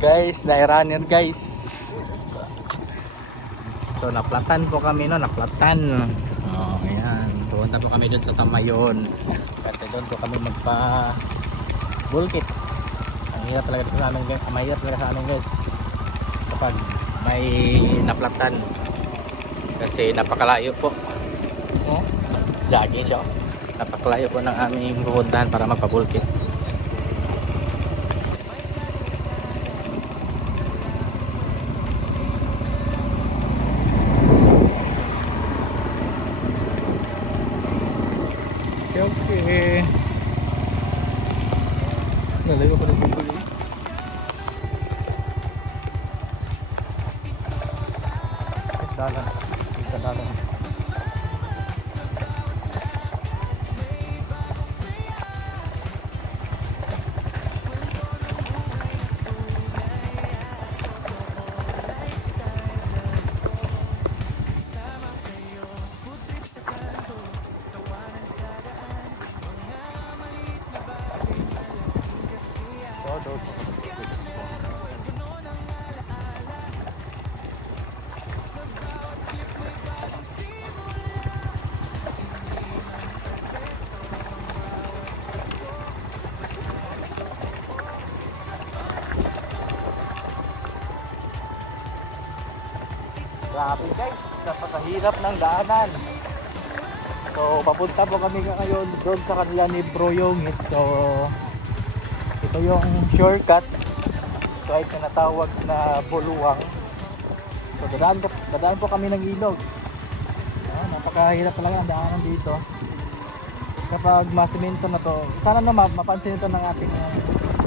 Guys, na-runner guys. So naplatan po kami no, naplatan. Oh, ayan. Pupunta po kami doon sa Tamayon. Kasi doon po kami magpa-bulkit. Ang hirap talaga dito sa amin guys. Mahirap talaga sa amin guys. Kapag may naplatan. Kasi napakalayo po. Oh, jogging siya. Napakalayo po ng aming pupuntahan para magpa-bulkit. Okay. Nalayo pa rin bubuli. Dalan. Isa dalan. Grabe guys, napakahirap ng daanan. So papunta po kami ngayon doon sa kanila ni Bro Yongit. So ito yung shortcut. So ay tinatawag na Buluwang. So dadaan po kami ng ilog. Napakahirap talaga ang daanan dito. Kapag masemento na to, sana no mapansin ito ng ating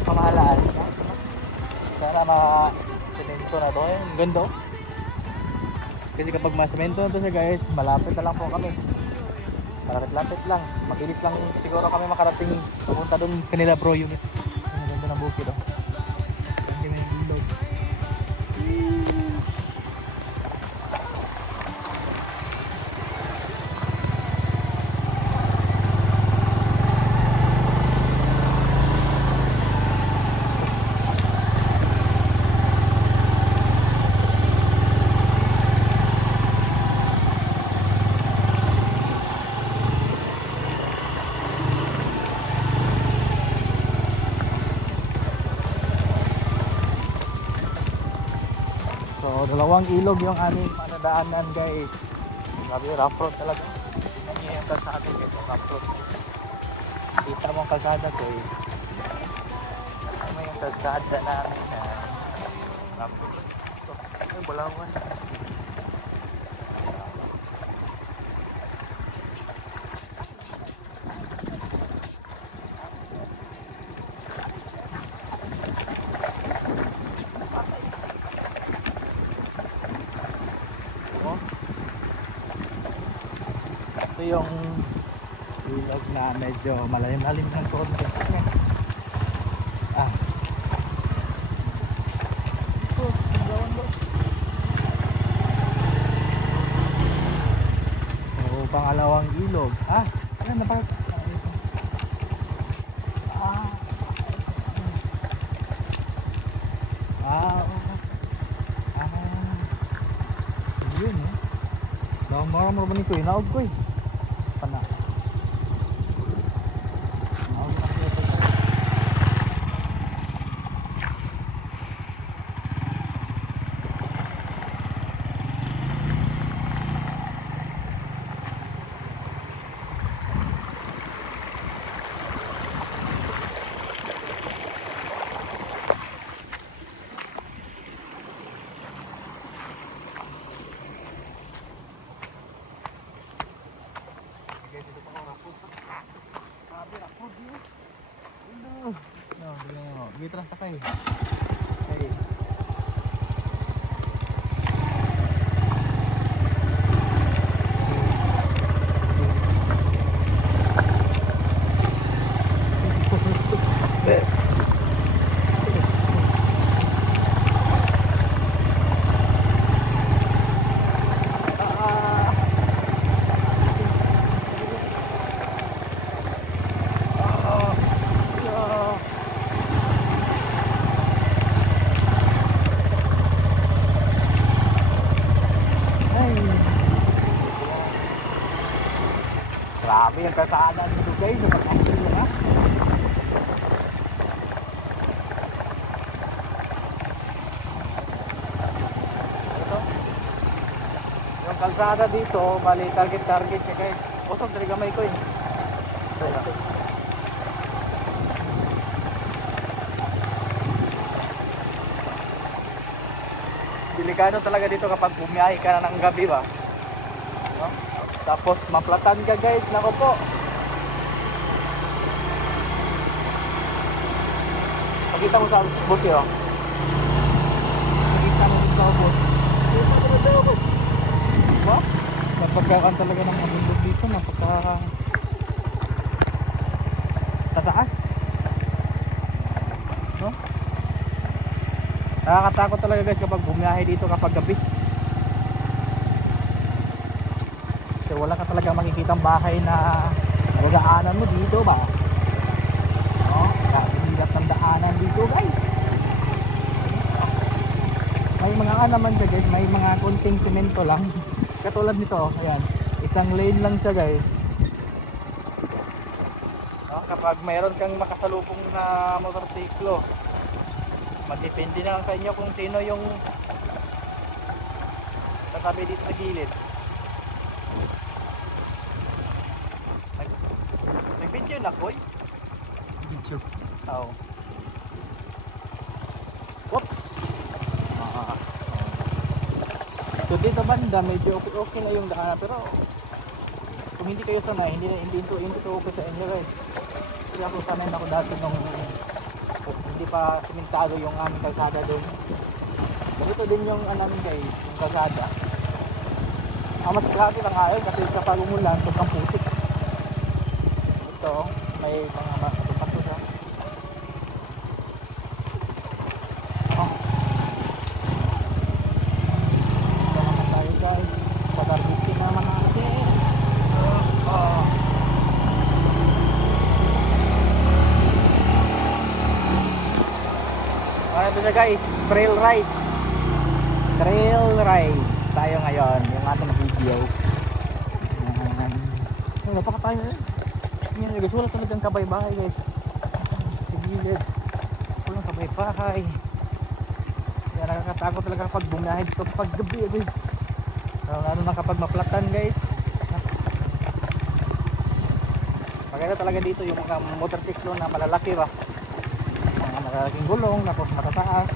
pamahalaan. Sana masemento na to. Ang ganda. Kasi kapag masemento na to siya guys, malapit na lang po kami. Malapit lang. Mabilis lang siguro kami makarating pupunta doon kanila Bro Yongit. Ang ganda ng bukid oh. Hindi may ilog. So dalawang ilog yung aming panadaanan guys. Grabe, rough road talaga. Yan yung kalsada guys, rough road. Kita mo ang kalsada ko eh. Ano yung kalsada namin na rough road. Ito, ay Bulawan. Ito yung ilog na medyo malalim-lalim ng konti. So, pangalawang ilog. Ano na parang yun eh. Marang mo ba nito eh? Naog ko eh. Pana. Gitras na kayo. Okay. Grabe yung kalsada dito guys. Napakasya na. Ito. Yung kalsada dito, bali target siya guys. Usog dari gamay ko eh. Ito na. Delikado talaga dito kapag bumiyahe ka na ng gabi ba. No? Tapos maplatan ka guys, nako po. Pakita mo sa bus yun. Pakita mo sa bus. Pakita mo sa bus. Diba? Napagkakan talaga ng mabundok dito. Tataas. No? Nakakatakot talaga guys kapag bumiyahe dito kapag gabi. Kasi wala ka talaga makikitang bahay na daanan mo dito ba? No? Hirap ng daanan dito guys. May mga naman siya guys, may mga konting semento lang. Katulad nito, ayan. Isang lane lang siya guys. No? Kapag mayroon kang makasalubong na motorsiklo, magdepende na lang sa inyo kung sino yung katabi dito sa gilid. May video na boy? Video? Oo. Whoops! So dito banda medyo okay na yung daanan, pero kung hindi kayo sanay, hindi ito okay sa inyo guys. Kasi ako sanay na ako dati nung hindi pa simentado yung aming kalsada doon. Ganito din yung namin guys, yung kalsada. Mas grabe lang nga kasi kapag umulan, sobrang putik. Ito, may mga bato siya. Ito naman tayo guys. Patarbitin naman natin. Ano na guys, trail rides tayo ngayon, yung ating video. Napakatayo na yun guys, wala talagang kabay-bahay guys sa gilid, walang kabay-bahay. Kaya nakakatakot talaga kapag bumiyahe dito kapag gabi guys. Ano na kapag maplatan guys, maganda talaga dito yung mga motorsiklo na malalaki ba, mga malalaking gulong tapos matataas,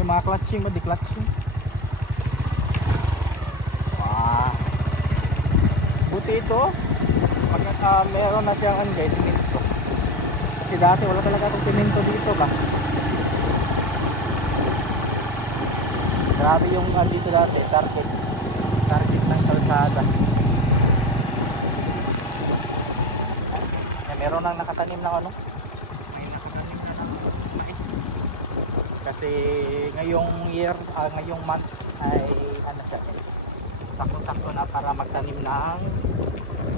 yung mga clutching o declutching. Buti ito meron na siyang guys, simento. Kasi dati wala talaga itong simento dito ba. Grabe yung dito dati, target ng kalsada. Meron nang nakatanim ng ano, may nakatanim na ng mais. Kasi ngayong year, ngayong month ay ano siya, sakto-sakto na para magtanim ng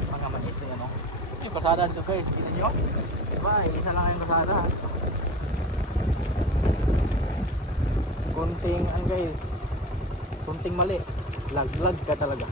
mga mais. Ano? Yung kalsada dito guys, kita nyo? Diba, isa lang yung kalsada. Kunting guys, kunting mali, lag ka talaga.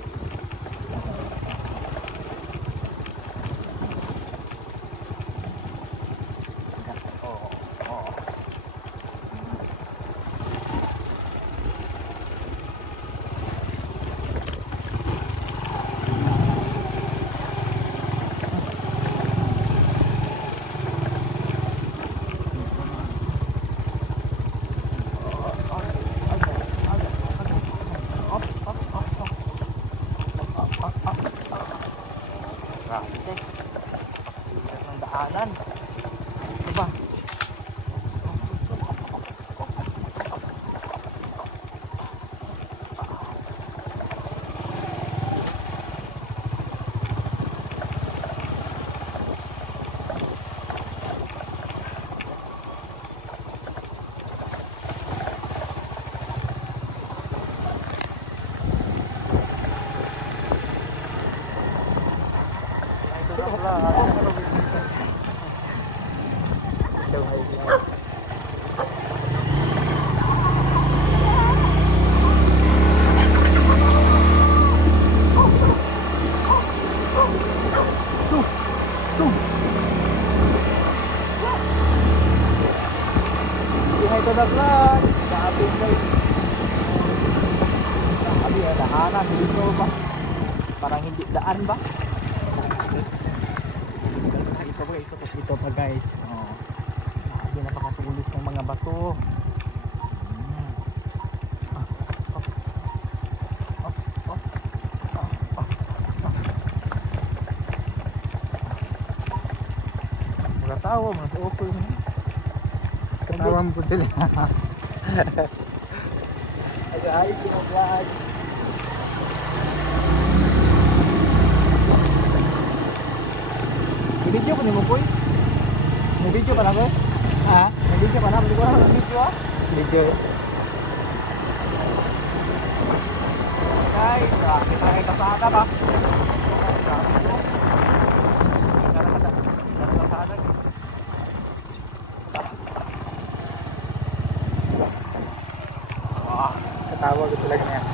vlog. Grabe guys. Grabe ah, daanan dito ba? Parang hindi daan ba? Ito guys, ito pa guys. Oh. Grabe, napakatulis ng mga bato. Tawa mo, okay mo. Katawan po sila. Ay, pinag-vlog. I-video pa ni mo po eh. May video pa na ko eh. Ha? May video pa na. Hindi ko na mag-video ah. Video. Guys, kita na kita sa ata ba? Grabe ko. Isa na kita. Isa na sa ata guys. Katawa ko talaga na yan.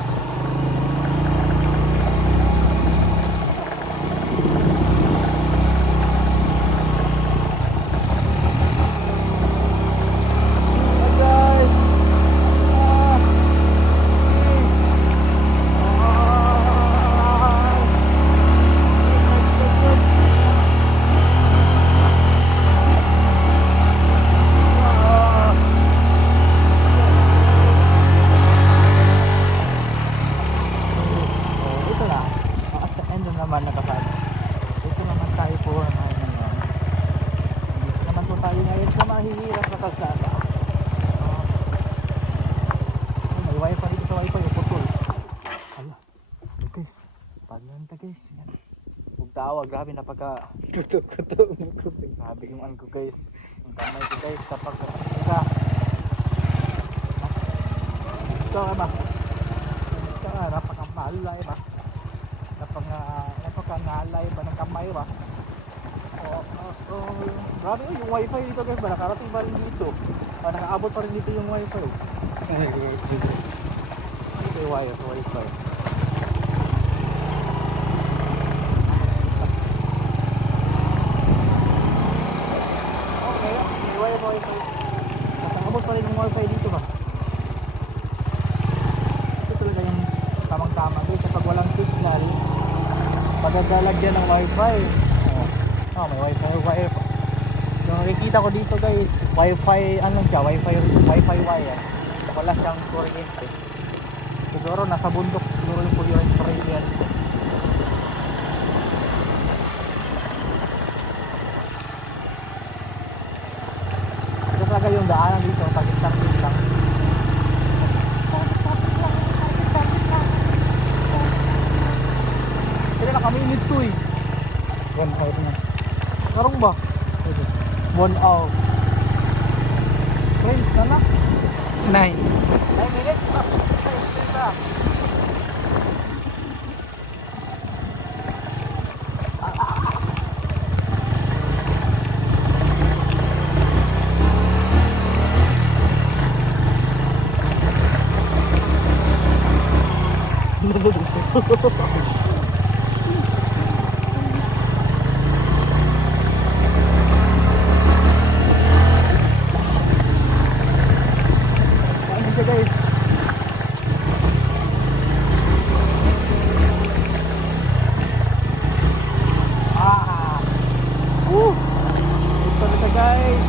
naman nakasada. Ito naman tayo po dito naman po tayo ngayon sa mahihirap na kalsada. May wifi dito sa wifi putol. Hala. Guys, paglanta guys. Yan. Huwag tawa, grabe napaka Kuto. grabe yung ano ko guys. Ang kamay ko guys kapag ika. Ito ba? Ito nga, napakamaalay ba? Napakangalay ba ng kamay ba? Grabe yung wifi dito guys ba? Nakarating pa rin dito. Nakaabot pa rin dito yung wifi. Ito yung wifi. Okay, may wifi. Nakaabot pa rin yung wifi dito ba? Ito talaga yung tamang-tama guys kapag walang signal. Pagdadalagyan ng wifi. May wifi wire pa. Yung nakikita ko dito guys, wifi ano siya, wifi wire. Wala siyang kuryente. Siguro nasa bundok siguro yung kuryente. Ito talaga yung daanan dito, pagkitang lang. Kaya nakaminit to eh. 1 hour na. Karong ba? 1 hour. Friends na na. 9. 9 minutes. Friends na. Guys. Ito na siya guys.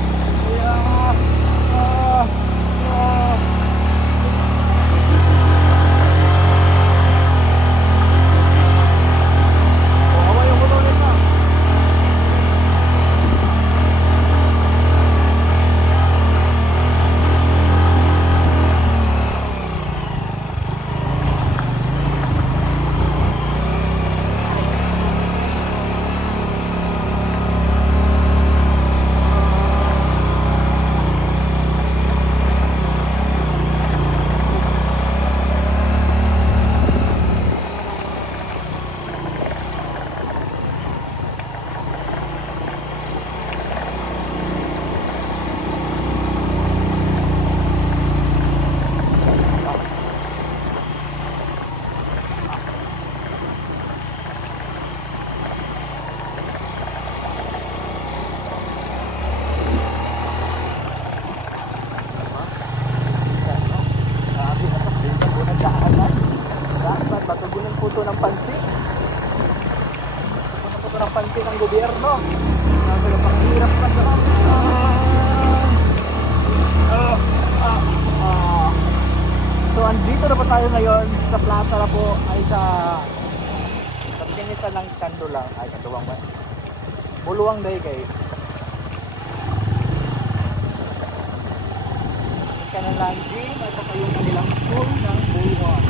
pinapansin ng gobyerno. Napakahirap na sa So andito na po tayo ngayon sa plaza na po ay sa pinita ng Kandulang ay Kandulang ba? Buluang Daygay. Kanalang gym at saka yung kanilang school ng Buluang.